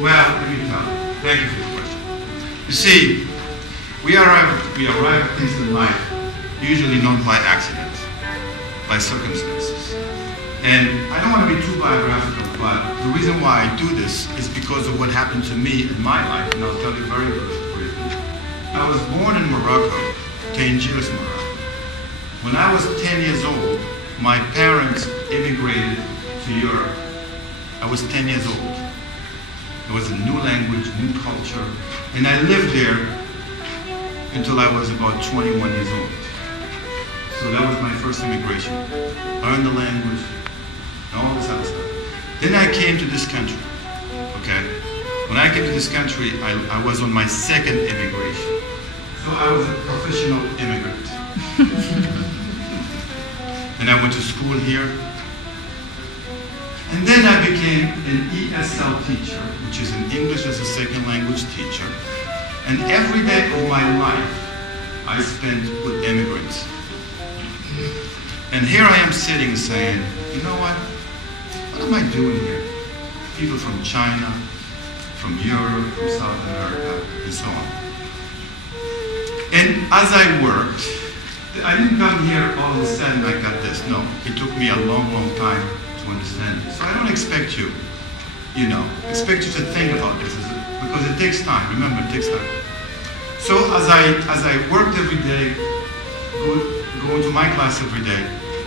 Well, let me tell you. Thank you for the question. You see, we arrive at things in life usually not by accident, by circumstances. And I don't want to be too biographical, but the reason why I do this is because of what happened to me in my life, and I'll tell you very briefly. I was born in Morocco, Tangiers, Morocco. When I was 10 years old, my parents immigrated to Europe. I was 10 years old. It was a new language, new culture, and I lived there until I was about 21 years old. So that was my first immigration. Learned the language, and all this other stuff. Then I came to this country, okay? When I came to this country, I was on my second immigration. So I was a professional immigrant. And I went to school here. And then I became an ESL teacher, which is an English as a second language teacher. And every day of my life, I spent with immigrants. And here I am sitting saying, you know what? What am I doing here? People from China, from Europe, from South America, and so on. And as I worked, I didn't come here all of a sudden I got this. No, it took me a long, long time to understand this. So I don't expect you, expect you to think about this because it takes time. Remember, it takes time. So as I worked every day, going to my class every day,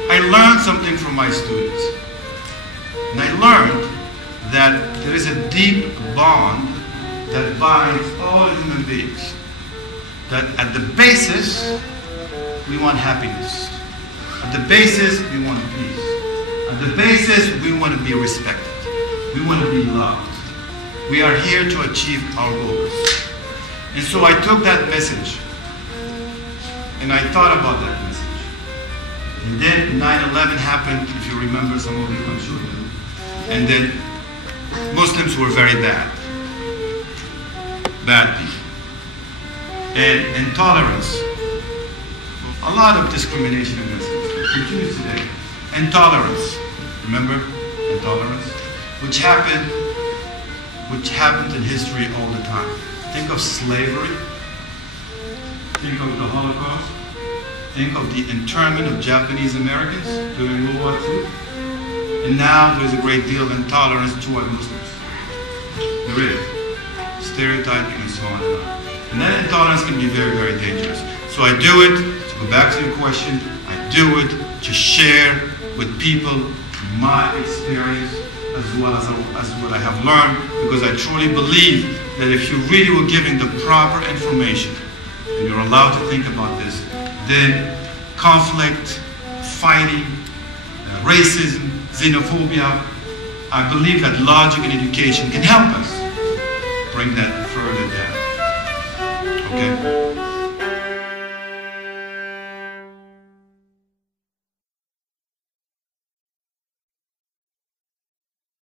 I learned something from my students. And I learned that there is a deep bond that binds all human beings. That at the basis, we want happiness. At the basis, we want peace. At the basis, we want to be respected. We want to be loved. We are here to achieve our goals. And so I took that message and I thought about that message. And then 9/11 happened, if you remember, some of you I'm sure do. And then Muslims were very bad. Bad people. And intolerance. A lot of discrimination against Muslims continues today. Intolerance. Remember? Intolerance. Which happened in history all the time. Think of slavery. Think of the Holocaust. Think of the internment of Japanese Americans during World War II. And now there's a great deal of intolerance toward Muslims. There is. Stereotyping and so on and on. And that intolerance can be very, very dangerous. So I do it, to go back to your question, I do it to share with people my experience as well as what I have learned, because I truly believe that if you really were given the proper information and you're allowed to think about this, then conflict, fighting, racism, xenophobia, I believe that logic and education can help us bring that further down. Okay?